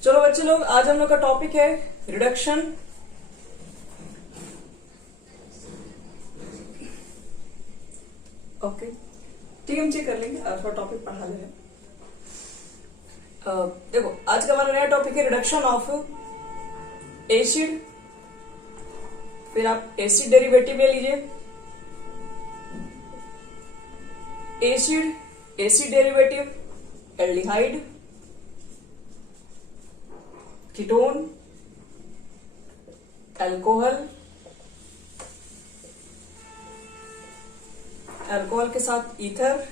चलो बच्चे लोग, आज हम लोग का टॉपिक है रिडक्शन। ओके, टीएमसी कर लेंगे, आज का टॉपिक पढ़ा ले रहे। देखो, आज का हमारा नया टॉपिक है रिडक्शन ऑफ एसिड। फिर आप एसिड डेरिवेटिव ले लीजिए, acid derivative, aldehyde, ketone, alcohol, alcohol के साथ ईथर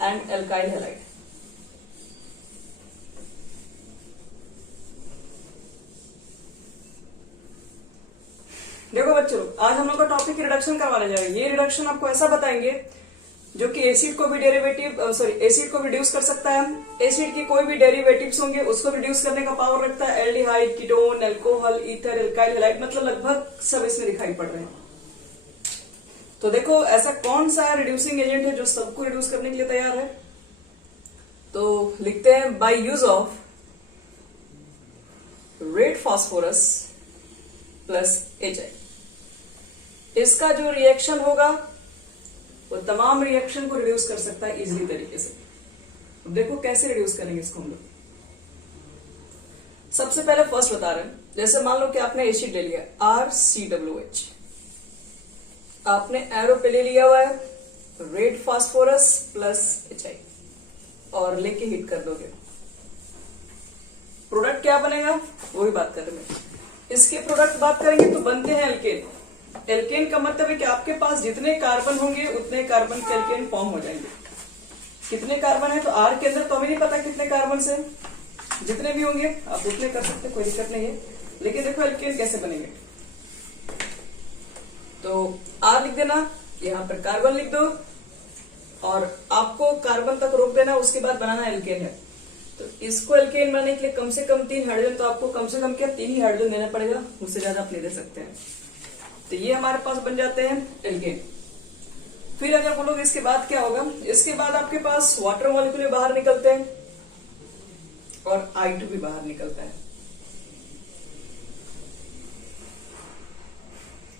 एंड एल्काइल हैलाइड। देखो बच्चों, आज हम लोग का टॉपिक रिडक्शन करवाने जा रहे हैं। ये रिडक्शन आपको ऐसा बताएंगे जो कि एसिड को भी एसिड को रिड्यूस कर सकता है। एसिड के कोई भी डेरिवेटिव्स होंगे उसको रिड्यूस करने का पावर रखता है। Aldehyde, ketone, alcohol, ether, alkyl halide, मतलब लगभग सब इसमें दिखाई पड़ रहे हैं। तो देखो, ऐसा कौन सा रिड्यूसिंग एजेंट है जो सबको रिड्यूस करने के लिए तैयार है? तो लिखते हैं by use of red phosphorus plus HI। इसका जो रिएक्शन होगा वो तमाम रिएक्शन को रिड्यूस कर सकता है इजीली तरीके से। अब देखो कैसे रिड्यूस करेंगे इसको हम लोग। सबसे पहले फर्स्ट बता रहे हैं, जैसे मान लो कि आपने एसिड ले लिया RCOH, आपने एरो पे ले लिया हुआ है रेड फास्फोरस प्लस HI और लेके हीट कर दोगे। प्रोडक्ट क्या बनेगा वही बात कर रहे हैं। इसके प्रोडक्ट बात करेंगे तो बनते हैं एल्केन। एल्केन का मतलब है कि आपके पास जितने कार्बन होंगे उतने कार्बन के एल्केन फॉर्म हो जाएंगे। कितने कार्बन है तो R के अंदर तो हमें नहीं पता कितने कार्बन से, जितने भी होंगे आप उतने कर सकते, कोई दिक्कत नहीं है। लेकिन देखो एल्केन कैसे बनेंगे, तो R लिख देना, यहां पर कार्बन लिख दो और आपको कार्बन तक रोक देना, उसके बाद बनाना एल्केन है। तो इसको एल्केन बनाने के लिए कम से कम 3 हाइड्रोजन, तो आपको कम से कम क्या 3 ही हाइड्रोजन देना पड़ेगा, उससे ज्यादा आप नहीं दे सकते हैं। तो ये हमारे पास बन जाते हैं एल्केन। फिर अगर बोलोगे इसके बाद क्या होगा, इसके बाद आपके पास वाटर मॉलिक्यूल बाहर निकलते हैं और I2 भी बाहर निकलता है।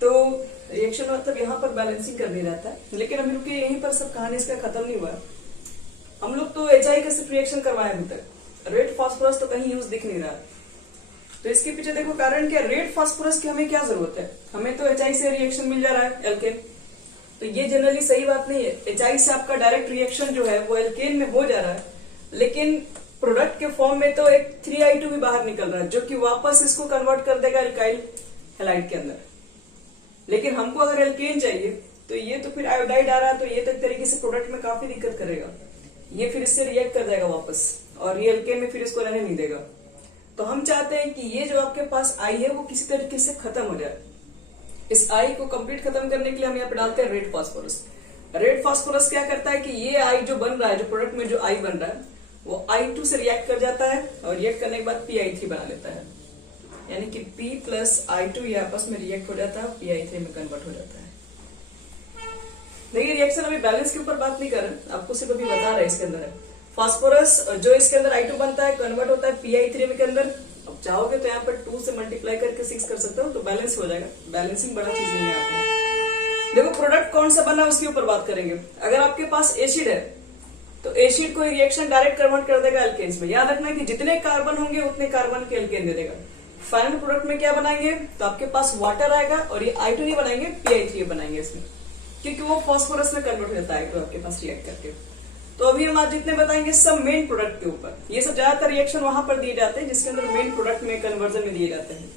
तो रिएक्शन मतलब यहाँ पर बैलेंसिंग करनी रहता है। लेकिन अभी रुकिए, यहीं पर सब कहानी इसका खत्म नहीं हुआ। हम लोग तो HI का सिर्फ रिएक्शन करवाए अभी तक, रेड फास्फोरस तो कहीं यूज दिख नहीं रहा। तो इसके पीछे देखो कारण क्या, रेड फास्फोरस की हमें क्या जरूरत है, हमें तो HI से रिएक्शन मिल जा रहा है एल्केन। तो ये जनरली सही बात नहीं है। HI से आपका डायरेक्ट रिएक्शन जो है वो एल्केन में हो जा रहा है, लेकिन प्रोडक्ट के फॉर्म में तो एक 3I2 भी बाहर निकल रहा है जो कि वापस इसको कन्वर्ट कर देगा एल्काइल हैलाइड के अंदर। लेकिन हमको अगर एल्केन चाहिए तो ये तो फिर आयोडाइड आ रहा है, तो ये तो एक तरीके से प्रोडक्ट में काफी दिक्कत करेगा। ये फिर इससे रिएक्ट कर जाएगा वापस और ये एल्केन में फिर इसको रहने नहीं देगा। तो हम चाहते हैं कि ये जो आपके पास I है वो किसी तरीके से खत्म हो जाए। इस I को कंप्लीट खत्म करने के लिए हम यहाँ पे डालते हैं रेड फास्फोरस। रेड फास्फोरस क्या करता है कि ये I जो बन रहा है, जो प्रोडक्ट में जो I बन रहा है वो I2 से रिएक्ट कर जाता है और रिएक्ट करने के बाद PI3 बना लेता है, यानी कि P प्लस I2 ये आपस में रिएक्ट हो जाता है, PI3 में कन्वर्ट हो जाता है। देखिए, रिएक्शन अभी बैलेंस के ऊपर बात नहीं कर रहे, आपको सिर्फ अभी बता रहे इसके अंदर है फास्फोरस जो इसके अंदर I2 बनता है कन्वर्ट होता है PI3 में के अंदर। अब चाहोगे तो यहाँ पर 2 से मल्टीप्लाई करके 6 कर सकते हो, तो बैलेंस हो जाएगा। बैलेंसिंग बड़ा चीज नहीं है यहाँ पे। देखो प्रोडक्ट कौन सा बना उसके ऊपर बात करेंगे। अगर आपके पास एसिड है तो एसिड को रिएक्शन डायरेक्ट कन्वर्ट कर देगा एल्केन्स में। याद रखना कि जितने कार्बन होंगे उतने कार्बन के एल्केन दे देगा। फाइनल प्रोडक्ट में क्या बनाएंगे तो आपके पास वाटर आएगा और ये I2 नहीं बनाएंगे, PI3 बनाएंगे इसमें, क्योंकि वो फास्फोरस में कन्वर्ट हो जाता है तो आपके पास रिएक्ट करके। तो अभी हम आज जितने बताएंगे सब मेन प्रोडक्ट के ऊपर। ये सब ज्यादातर रिएक्शन वहां पर दिए जाते हैं जिसके अंदर मेन प्रोडक्ट में कन्वर्जन में दिए जाते हैं।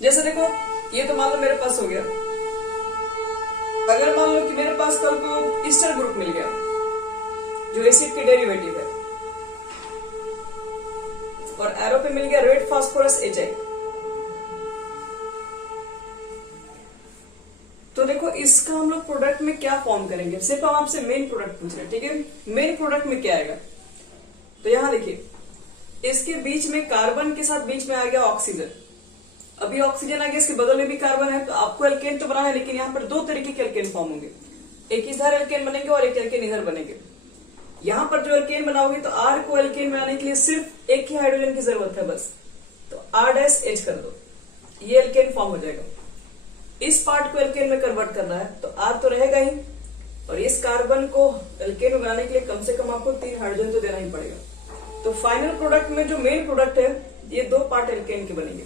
जैसे देखो, ये तो मान लो मेरे पास हो गया। अगर मान लो कि मेरे पास कल को ईस्टर ग्रुप मिल गया जो एसिड के डेरिवेटिव है और एरो पे मिल गया रेड फास्फोरस HI, तो देखो इसका हम लोग प्रोडक्ट में क्या फॉर्म करेंगे। सिर्फ हम आपसे मेन प्रोडक्ट पूछ रहे हैं, ठीक है। मेन प्रोडक्ट में क्या आएगा तो यहां देखिए, इसके बीच में कार्बन के साथ बीच में आ गया ऑक्सीजन। अभी ऑक्सीजन आ गया, इसके बगल में भी कार्बन है, तो आपको एल्केन तो बनाना है, लेकिन यहाँ पर 2 तरीके के एल्केन फॉर्म होंगे। एक इधर एल्केन बनेंगे और एक एल्केन इधर बनेंगे। यहां पर जो एल्केन बनाओगे तो R को एल्केन बनाने के लिए सिर्फ एक ही हाइड्रोजन की जरूरत है बस, तो R' कर दो, ये एल्केन फॉर्म हो जाएगा। इस पार्ट को एल्केन में कन्वर्ट करना है तो R तो रहेगा ही, और इस कार्बन को एल्केन में बनाने के लिए कम से कम आपको 3 हाइड्रोजन तो देना ही पड़ेगा। तो फाइनल प्रोडक्ट में जो मेन प्रोडक्ट है ये 2 पार्ट एल्केन के बनेंगे,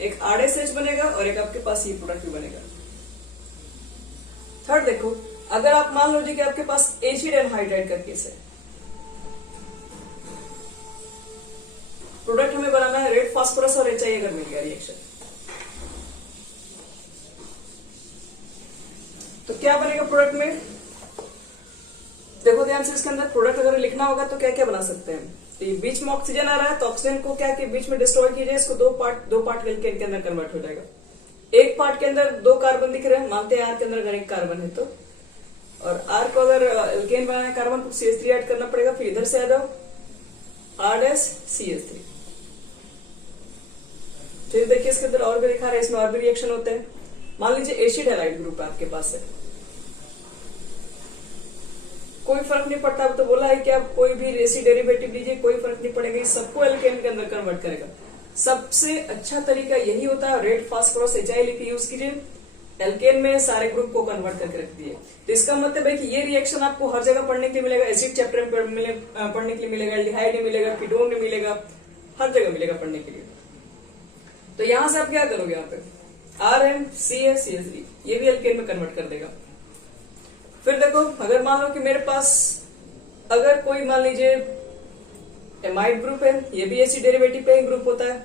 एक R' बनेगा और एक आपके पास ये प्रोडक्ट भी बनेगा। थर्ड देखो, अगर आप मान लो कि आपके पास एसिड एनहाइड्राइड का केस है, प्रोडक्ट हमें बनाना है रेड फास्फोरस और HI अगर मिल गया रिएक्शन, तो क्या बनेगा प्रोडक्ट में? देखो ध्यान से, इसके अंदर प्रोडक्ट अगर लिखना होगा तो क्या क्या बना सकते हैं। तो ये बीच में ऑक्सीजन आ रहा है तो ऑक्सीजन को क्या के बीच में डिस्ट्रॉय कीजिए, इसको दो पार्ट एल्केन के अंदर कन्वर्ट हो जाएगा। एक पार्ट के अंदर 2 कार्बन दिख रहे हैं, मानते हैं R के अंदर अगर एक कार्बन है तो, और R को अगर एल्केन बनाना है कार्बन को CH3 ऐड करना पड़ेगा, फिर इधर से आ जाओ R'CH3। फिर देखिए इसके अंदर और भी दिखा रहा है, इसमें और भी रिएक्शन होते हैं। मान लीजिए एसिड हैलाइड ग्रुप है आपके पास है, कोई फर्क नहीं पड़ता, अब तो बोला है कि आप कोई भी एसिड डेरिवेटिव लीजिए, कोई फर्क नहीं पड़ेगा, सबको एल्केन के अंदर कन्वर्ट करेगा। सबसे अच्छा तरीका यही होता है, रेड फास्फोरस HI लिख के यूज कीजिए, एल्केन में सारे ग्रुप को कन्वर्ट करके रख दिए। तो इसका मतलब है कि ये रिएक्शन आपको हर जगह पढ़ने के लिए मिलेगा, एसिड चैप्टर में पढ़ने के लिए मिलेगा, एल्डिहाइड में मिलेगा, कीटोन में मिलेगा, हर जगह मिलेगा पढ़ने के लिए। तो यहां से आप क्या करोगे, यहाँ पे RmCH3 ये भी एल्केन में कन्वर्ट कर देगा। फिर देखो, अगर मान लो कि मेरे पास अगर कोई मान लीजिए एमाइड ग्रुप है, ये भी एसिड डेरिवेटिव पे ही ग्रुप होता है,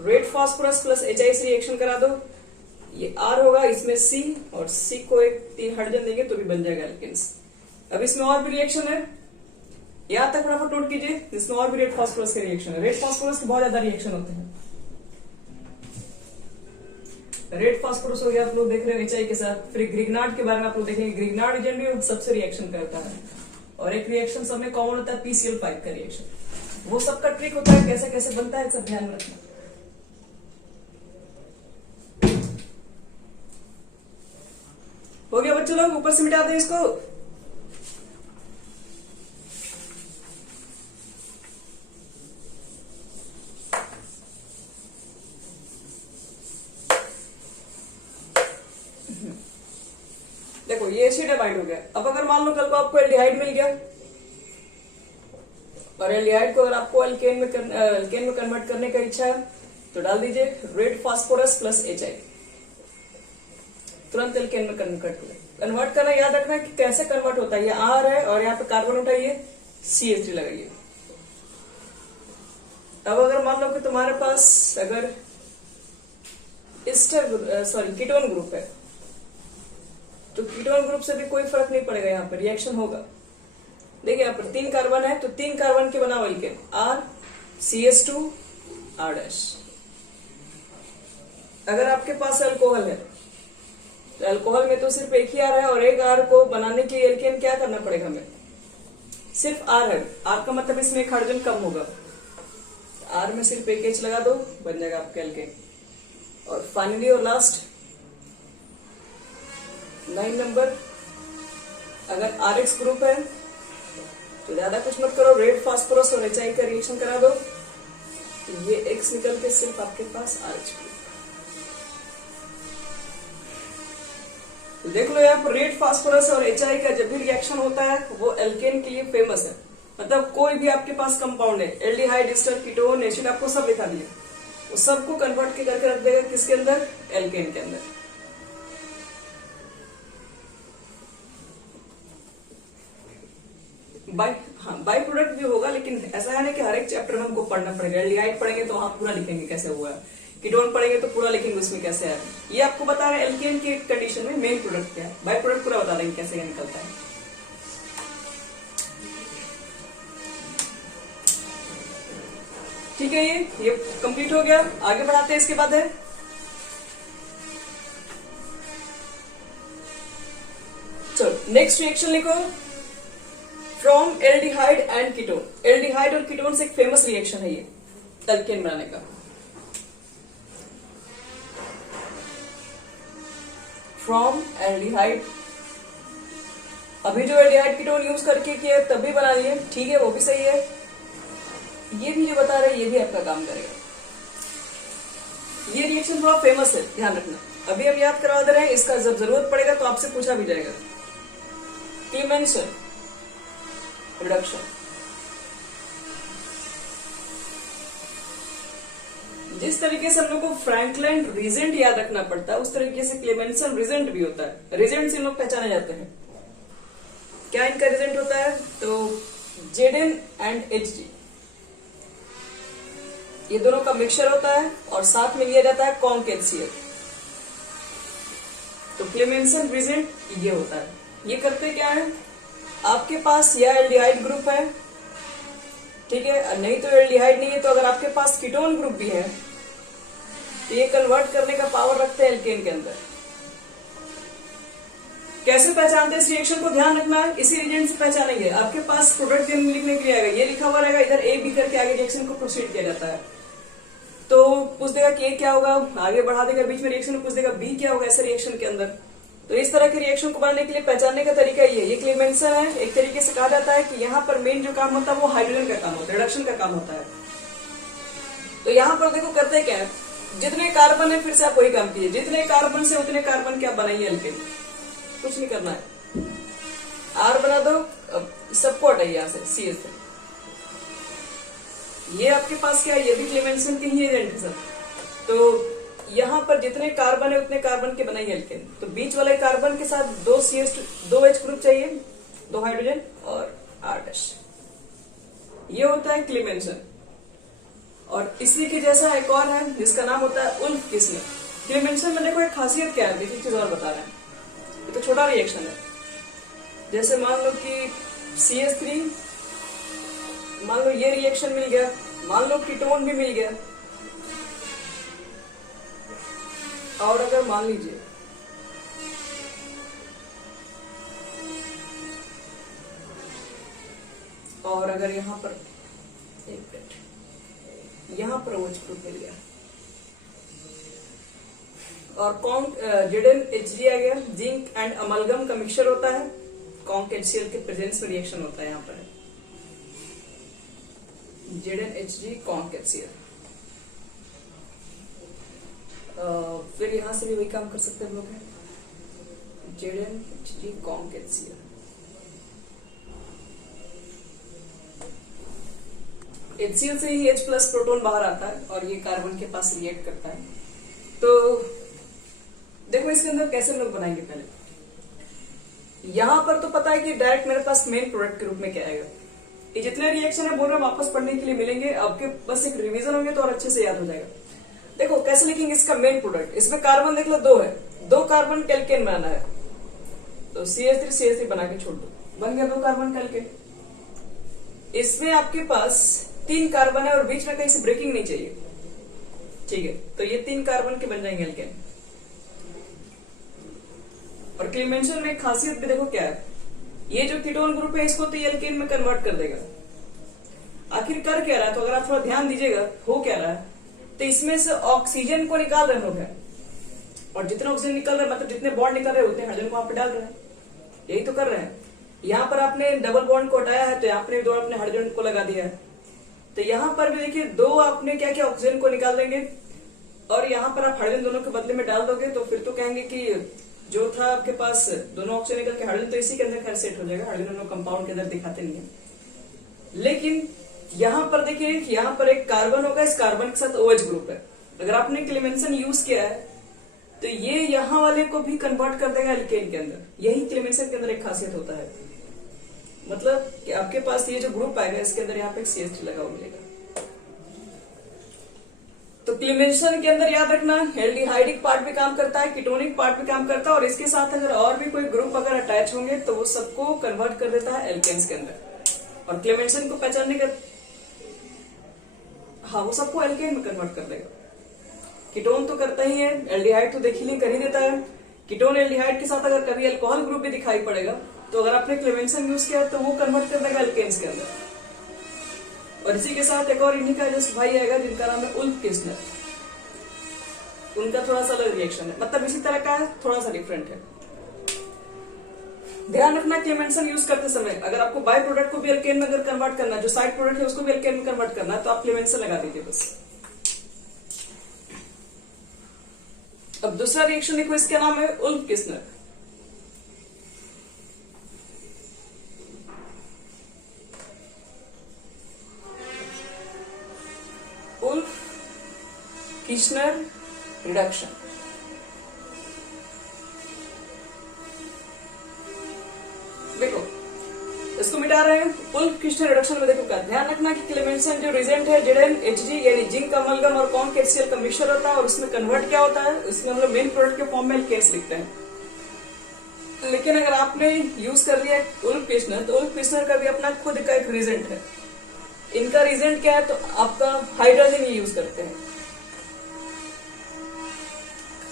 रेड फास्फोरस प्लस HI से रिएक्शन करा दो, ये R होगा, इसमें C और C को एक 3 हाइड्रोजन देंगे तो भी बन जाएगा एल्केन्स। अब इसमें और भी रिएक्शन है, यहां तक फटाफट नोट कीजिए, इसमें और भी रेड फास्फोरस के रिएक्शन है। रेड फास्फोरस के बहुत ज्यादा रिएक्शन होते हैं। रेड फास्फोरस हो गया, आप लोग देख रहे हैं HI के साथ। फिर ग्रिग्नार्ड के बारे में आप लोग देखेंगे, ग्रिग्नार्ड एजेंट भी सबसे रिएक्शन करता है, और एक रिएक्शन सब में कॉमन होता है PCl5 का रिएक्शन। वो सबका ट्रिक होता है, कैसे कैसे बनता है सब ध्यान में रखना। हो गया बच्चों, लोग ऊपर से मिटा दें इसको। देखो ये एसिड एमाइड हो गया। अब अगर मान लो कल को आपको एल्डिहाइड मिल गया, और एल्डिहाइड को अगर आपको एल्केन में कन्वर्ट करने का इच्छा है तो डाल दीजिए रेड फास्फोरस प्लस HI, तुरंत एल्केन में कन्वर्ट करना। याद रखना कि कैसे कन्वर्ट होता है, ये R है और यहाँ पे कार्बन उठाइए, CH3 लगाइए। अब अगर मान लो कि तुम्हारे पास अगर कीटोन ग्रुप है, तो कीटोन ग्रुप से भी कोई फर्क नहीं पड़ेगा, यहाँ पर रिएक्शन होगा। देखिए यहाँ पर 3 कार्बन है, तो 3 कार्बन के बनाओ एल्केन, R-CH2 R'। अगर आपके पास अल्कोहल है तो अल्कोहल में तो सिर्फ एक ही R है, और एक R को बनाने के लिए एल्केन क्या करना पड़ेगा हमें, सिर्फ R है। R का मतलब इसमें एक हाइड्रोजन कम होगा, R में सिर्फ एक H लगा दो, बन जाएगा आपका एल्केन। और फाइनली और लास्ट 9 नंबर, अगर RX ग्रुप है तो ज्यादा कुछ मत करो, रेड फास्फोरस और HI का रिएक्शन करा दो, तो ये X निकल के सिर्फ आपके पास RH ग्रुप। तो देख लो यहाँ पर रेड फास्फोरस और HI का जब भी रिएक्शन होता है वो एल्केन के लिए फेमस है। मतलब कोई भी आपके पास कंपाउंड है, एल्डिहाइड, एस्टर, कीटोन, एसिड, आपको सब लिखा दिया, वो सबको कन्वर्ट करके रख देगा किसके अंदर, एल्केन के अंदर। बाई प्रोडक्ट भी होगा, लेकिन ऐसा है ना कि हर एक चैप्टर में हमको पढ़ना पड़ेगा। एल्डिहाइड पढ़ेंगे तो वहां पूरा लिखेंगे कैसे हुआ है, कीटोन पढ़ेंगे तो पूरा लिखेंगे उसमें कैसे है। ये आपको बता रहे हैं एल्केन की कंडीशन में मेन प्रोडक्ट क्या है, बाई प्रोडक्ट पूरा बता देंगे कैसे निकलता है। ठीक है, ये कंप्लीट हो गया। आगे बढ़ाते हैं, इसके बाद है चलो नेक्स्ट रिएक्शन लिखो, from aldehyde and ketone. Aldehyde और कीटोन से एक फेमस रिएक्शन है ये एल्केन बनाने का। फ्रॉम एल्डिहाइड अभी जो एल्डिहाइड कीटोन यूज करके किया तब भी बना लिए, ठीक है, वो भी सही है। ये भी जो बता रहे हैं ये भी आपका काम करेगा। ये रिएक्शन थोड़ा फेमस है, ध्यान रखना। अभी हम याद करवा दे रहे हैं, इसका जब जरूरत पड़ेगा तो आपसे पूछा भी जाएगा। क्लेमेंसन रिडक्शन, जिस तरीके से हम लोग को फ्रैंकलिन रीजेंट याद रखना पड़ता है उस तरीके से क्लेमेंसन रीजेंट भी होता है। रीजेंट से लोग पहचाने जाते हैं। क्या इनका रीजेंट होता है? तो जेडेन एंड एचडी, ये दोनों का मिक्सचर होता है और साथ में लिया जाता है कॉन्क HCl। तो क्लेमेंसन रीजेंट ये होता है। ये करते क्या है, आपके पास या एल्डिहाइड ग्रुप है, ठीक है, नहीं तो एल्डिहाइड नहीं है, तो अगर आपके पास कीटोन ग्रुप भी है तो ये कन्वर्ट करने का पावर रखते हैं एल्केन के अंदर। कैसे पहचानते हैं इस रिएक्शन को? ध्यान रखना है, इसी रिएजेंट से पहचानेंगे। आपके पास प्रोडक्ट लिखने के लिए आएगा, ये लिखा हुआ रहेगा, इधर ए बी करके आगे रिएक्शन को प्रोसीड किया जाता है। तो पूछ देगा कि ए क्या होगा, आगे बढ़ा देगा, बीच में रिएक्शन पूछ देगा बी क्या होगा ऐसे रिएक्शन के अंदर। तो इस तरह के रिएक्शन को बनाने के लिए पहचानने का तरीका ये क्लेमेंसन है। एक तरीके से कहा जाता है कि यहाँ पर मेन जो काम होता है वो हाइड्रोजन का काम होता है, रिडक्शन का काम होता है। तो यहाँ पर देखो करते क्या है, जितने कार्बन है, फिर से आप वही काम कीजिए, जितने कार्बन से उतने कार्बन क्या बनाइए एल्केन, कुछ नहीं करना है। आर बना दो, सबको हटाइए यहाँ से, CH3। ये आपके पास क्या है, ये भी क्लेमेंसन के ही एजेंट है सर। तो यहाँ पर जितने कार्बन है उतने कार्बन के बनाइए एल्केन। तो बीच वाले कार्बन के साथ दो H ग्रुप चाहिए, 2 हाइड्रोजन और R'। ये होता है क्लेमेंसन। और इसी के जैसा एक और है जिसका नाम होता है उल्फ किस्लर। क्लेमेंसन में देखो एक खासियत क्या है, देखिए एक चीज और बता रहे हैं। ये तो छोटा रिएक्शन है, जैसे मान लो कि CH3, मान लो ये रिएक्शन मिल गया, मान लो कीटोन भी मिल गया, और अगर मान लीजिए और अगर यहां पर एक मिनट, यहां पर OH ग्रुप मिल गया और कॉन्क जेडेन HG आ गया, जिंक एंड अमलगम का मिक्सचर होता है, कॉन्क HCl के प्रेजेंस में रिएक्शन होता है। यहाँ पर जेडेन HG कॉन्क HCl। फिर यहां से भी वही काम कर सकते हैं लोग, Jayden HG conc HCl। HCl से ही H प्लस प्रोटोन बाहर आता है और ये कार्बन के पास रिएक्ट करता है। तो देखो इसके अंदर कैसे हम लोग बनाएंगे, पहले यहां पर तो पता है कि डायरेक्ट मेरे पास मेन प्रोडक्ट के रूप में क्या आएगा। ये जितने रिएक्शन है बोल रहे वापस पढ़ने के लिए मिलेंगे, आपके बस एक रिवीजन होंगे तो और अच्छे से याद हो जाएगा। देखो कैसे लिखेंगे इसका मेन प्रोडक्ट। इसमें कार्बन देख लो 2 है, 2 कार्बन का एल्केन बनाना है, तो CH3 बना के छोड़ दो, बन गया 2 कार्बन का एल्केन। इसमें आपके पास 3 कार्बन है और बीच में कहीं से ब्रेकिंग नहीं चाहिए, ठीक है, तो ये 3 कार्बन के बन जाएंगे एल्केन। और क्लेमेंसन में एक खासियत भी देखो क्या है, ये जो कीटोन ग्रुप है इसको तो ये एल्केन में कन्वर्ट कर देगा। आखिर कर क्या रहा है, तो अगर आप थोड़ा ध्यान दीजिएगा हो क्या रहा है, तो इसमें से ऑक्सीजन को निकाल रहे लोग हैं, और जितना ऑक्सीजन निकल रहा है मतलब जितने बॉन्ड निकल रहे हैं उतने हाइड्रोजन को वहां पे डाल रहे हैं, यही तो कर रहे हैं। यहाँ पर आपने डबल बॉन्ड को हटाया है तो यहाँ पर 2 आपने हाइड्रोजन को लगा दिया है। तो यहाँ पर भी देखिए 2 आपने क्या किया, ऑक्सीजन को निकाल देंगे और यहाँ पर आप हाइड्रोजन दोनों के बदले में डाल दोगे, तो फिर तो कहेंगे कि जो था आपके पास दोनों ऑक्सीजन निकल के हाइड्रोजन तो इसी के अंदर खैर सेट हो जाएगा, हाइड्रोजन कंपाउंड के अंदर दिखाते नहीं है। लेकिन यहाँ पर देखिए यहाँ पर एक कार्बन होगा, इस कार्बन के साथ OH ग्रुप है। अगर आपने क्लेमेंसन यूज किया है तो ये यहाँ वाले को भी कन्वर्ट कर देगा एल्केन के अंदर। यही क्लेमेंसन के अंदर एक खासियत होता है, मतलब कि आपके पास ये जो ग्रुप आएगा इसके अंदर यहाँ पे एक CH3 लगा हुआ मिलेगा। तो क्लेमेंसन के अंदर याद रखना एल्डिहाइडिक पार्ट भी काम करता है, कीटोनिक पार्ट भी काम करता है, और इसके साथ अगर और भी कोई ग्रुप अगर अटैच होंगे तो वो सबको कन्वर्ट कर देता है एल्केन्स के अंदर। और क्लेमेंसन को पहचानने का, हाँ वो सबको एल्केन में कन्वर्ट कर देगा। कीटोन तो करता ही है, एल्डिहाइड तो देखिए कर ही देता है। कीटोन एल्डिहाइड के साथ अगर कभी अल्कोहल ग्रुप भी दिखाई पड़ेगा तो अगर आपने क्लेमेंसन यूज किया तो वो कन्वर्ट कर देगा एल्केन्स के अंदर। और इसी के साथ एक और इन्हीं का जो भाई आएगा जिनका नाम है उल्फ किस्लर, उनका थोड़ा सा अलग रिएक्शन है, मतलब इसी तरह का है, थोड़ा सा डिफरेंट है। ध्यान रखना क्लेमेंसन यूज करते समय अगर आपको बाय प्रोडक्ट को भी एल्केन में अगर कन्वर्ट करना है, जो साइड प्रोडक्ट है उसको भी एल्केन में कन्वर्ट करना है, तो आप क्लेमेंसन लगा दीजिए बस। अब दूसरा रिएक्शन देखो, इसका नाम है Wolff Kishner. Wolff Kishner reduction. देखो इसको मिटा रहे हैं। उल्फ किस्नर रिडक्शन में देखो क्या ध्यान रखना कि क्लेमेंसन जो रिजेंट है जेडेन एचजी यानी जिंक अमलगम और कॉन कैल्शियल का मिक्सचर होता है और उसमें कन्वर्ट क्या होता है, इसमें हम लोग मेन प्रोडक्ट के फॉर्म में एल्केन्स लिखते हैं। लेकिन अगर आपने यूज कर लिया उल्फ किस्नर तो उल्फ किस्नर का भी अपना खुद का एक रिजेंट है। इनका रिजेंट क्या है, तो आपका हाइड्रोजन यूज करते हैं,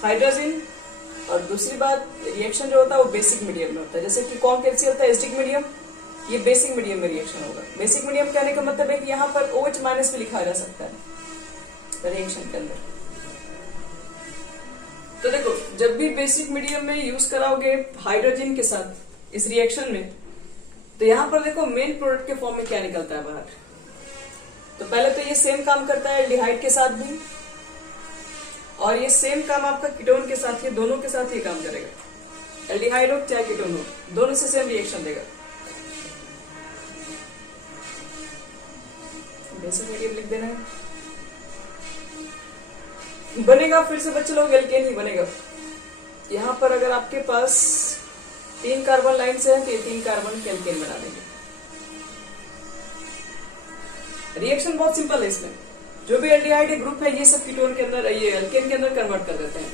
हाइड्रोजन। और दूसरी बात रिएक्शन जो होता है वो बेसिक मीडियम में होता है, जैसे कि कॉन कैल्शियल होता है एसिडिक मीडियम, ये बेसिक मीडियम में रिएक्शन होगा। बेसिक मीडियम कहने का मतलब है कि यहाँ पर OH माइनस भी लिखा जा सकता है रिएक्शन के अंदर। तो देखो जब भी बेसिक मीडियम में यूज कराओगे हाइड्रोजन के साथ इस रिएक्शन में, तो यहाँ पर देखो मेन प्रोडक्ट के फॉर्म में क्या निकलता है बाहर। तो पहले तो ये सेम काम करता है एल्डिहाइड के साथ भी, और ये सेम काम आपका कीटोन के साथ, ये दोनों के साथ ये काम करेगा। एल्डिहाइड हो चाहे कीटोन हो, दोनों से सेम रिएक्शन देगा। बेसिक मीडियम लिख देना है, बनेगा फिर से बच्चे लोग एल्केन ही बनेगा। यहां पर अगर आपके पास 3 कार्बन लाइन से है तो ये 3 कार्बन के एल्केन बना देंगे। रिएक्शन बहुत सिंपल है, इसमें जो भी एल्डिहाइड ग्रुप है ये सब कीटोन के अंदर, ये एल्केन के अंदर कन्वर्ट कर देते हैं।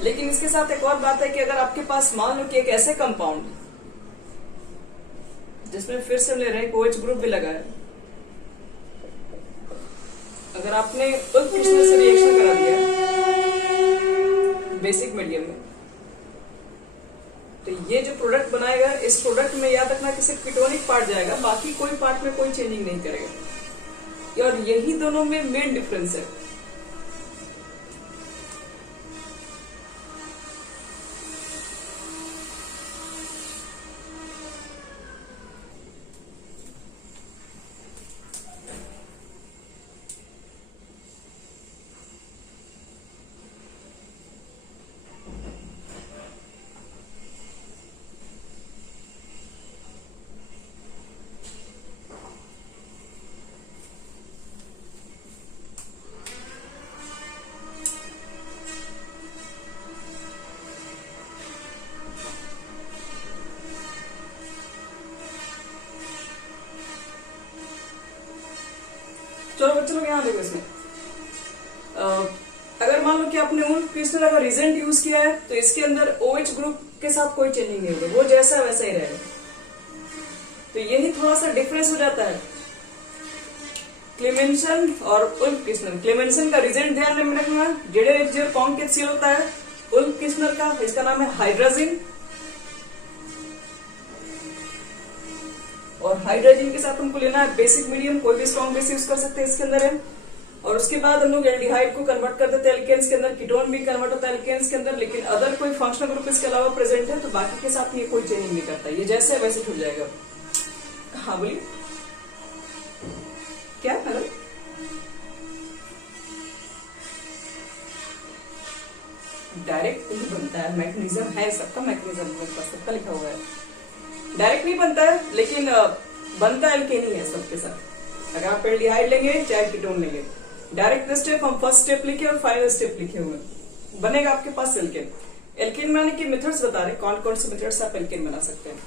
लेकिन इसके साथ एक और बात है कि अगर आपके पास मान लो कि एक ऐसे कंपाउंड जिसमें फिर से ले रहे हैं OH ग्रुप भी लगा है, अगर आपने उल्फ किस्नर से रिएक्शन करा दिया बेसिक मीडियम में, तो ये जो प्रोडक्ट बनाएगा इस प्रोडक्ट में याद रखना कि सिर्फ कीटोनिक पार्ट जाएगा, बाकी कोई पार्ट में कोई चेंजिंग नहीं करेगा। और यही दोनों में मेन डिफरेंस है। चलो बच्चों लोग यहाँ देखो, इसमें अगर मान लो कि आपने उल्फ किस्नर का रिजेंट यूज किया है तो इसके अंदर OH ग्रुप के साथ कोई चेंजिंग नहीं होगा, वो जैसा वैसा ही रहेगा। तो यही थोड़ा सा डिफरेंस हो जाता है क्लेमेंसन और उल्फ किस्नर। क्लेमेंसन का रिजेंट ध्यान में रखना, जेडेन कॉन कैल्शियल होता है। उल्फ किस्नर का इसका नाम है हाइड्रोजन, और हाइड्रोजन के साथ हमको लेना है बेसिक मीडियम, कोई भी स्ट्रॉन्ग बेस यूज कर सकते हैं इसके अंदर है। और उसके बाद हम लोग एल्डिहाइड को कन्वर्ट कर देते हैं एल्केन्स के अंदर, कीटोन भी कन्वर्ट होता है एल्केन्स के अंदर, लेकिन अदर कोई फंक्शनल ग्रुप इसके अलावा प्रेजेंट है तो बाकी के साथ ये कोई चेंजिंग नहीं करता, ये जैसे वैसे छूट जाएगा। हाँ बोलिए क्या हेलो, डायरेक्ट नहीं बनता है, मैकेनिज्म है सबका, मैकेनिज्म सबका लिखा हुआ है। डायरेक्ट नहीं बनता है लेकिन बनता एल्केन ही है सबके साथ। अगर आप एल्डिहाइड लेंगे चाहे कीटोन लेंगे, डायरेक्ट स्टेप हम फर्स्ट स्टेप लिखे और फाइनल स्टेप लिखे हुए, बनेगा आपके पास एल्केन। एल्केन बनाने की मेथड्स बता रहे, कौन कौन से मेथड्स आप एल्केन बना सकते हैं।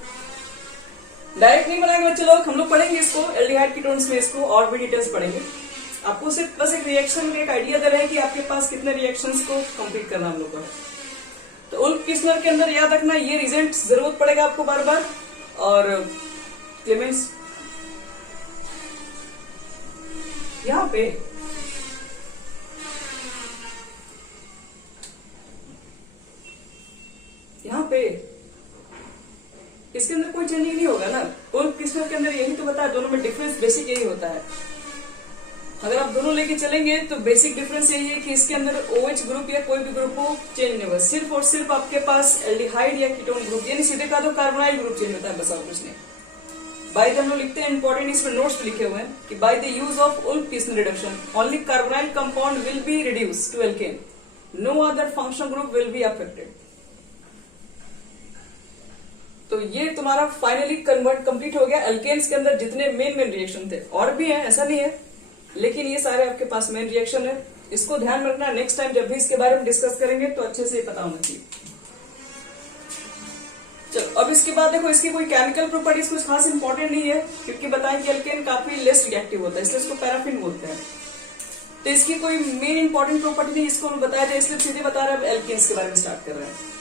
डायरेक्ट नहीं बनाएंगे बच्चे लोग, हम लोग पढ़ेंगे इसको एल्डिहाइड कीटोन्स में, इसको और भी डिटेल्स पढ़ेंगे। आपको सिर्फ बस एक रिएक्शन का एक आइडिया दे रहे हैं कि आपके पास कितने रिएक्शंस को कंप्लीट करना हम लोग को है। तो उल्फ किस्नर के अंदर याद रखना ये रिजल्ट जरूरत पड़ेगा आपको बार बार। और क्लेमेंस यहाँ पे इसके अंदर कोई चेंजिंग नहीं होगा ना। उल्फ किस्नर के अंदर यही तो बताया, दोनों में डिफरेंस बेसिक यही होता है। अगर आप दोनों लेके चलेंगे तो बेसिक डिफरेंस यही है कि इसके अंदर OH ग्रुप या कोई भी ग्रुप हो चेंज नहीं होगा, सिर्फ और सिर्फ आपके पास एल्डिहाइड या कीटोन ग्रुप यानी सीधे कहा तो कार्बोनाइल ग्रुप चेंज होता है, बस और कुछ नहीं। बाय द हम लोग लिखते हैं इंपॉर्टेंट, इसमें नोट्स पे लिखे हुए हैं कि by the use of Wolff Kishner reduction only carbonyl compound will be reduced to alkane, no other functional group will be affected. तो ये तुम्हारा फाइनली कन्वर्ट कंप्लीट हो गया। एल्केन्स के अंदर जितने मेन रिएक्शन थे और भी हैं, ऐसा नहीं है, लेकिन ये सारे आपके पास मेन रिएक्शन है। इसको ध्यान में रखना, नेक्स्ट टाइम जब भी इसके बारे में डिस्कस करेंगे तो अच्छे से पता होना चाहिए। चलो अब इसके बाद देखो, इसकी कोई केमिकल प्रॉपर्टीज कुछ खास इंपॉर्टेंट नहीं है, क्योंकि बताएं कि एल्केन काफी लेस रिएक्टिव होता है, इसलिए इसको पैराफिन बोलते हैं। तो इसकी कोई मेन इंपॉर्टेंट प्रॉपर्टी नहीं, इसको हम बताया जाए, इसलिए सीधे बता रहे हैं। अब एल्केन्स के बारे में स्टार्ट कर रहे हैं।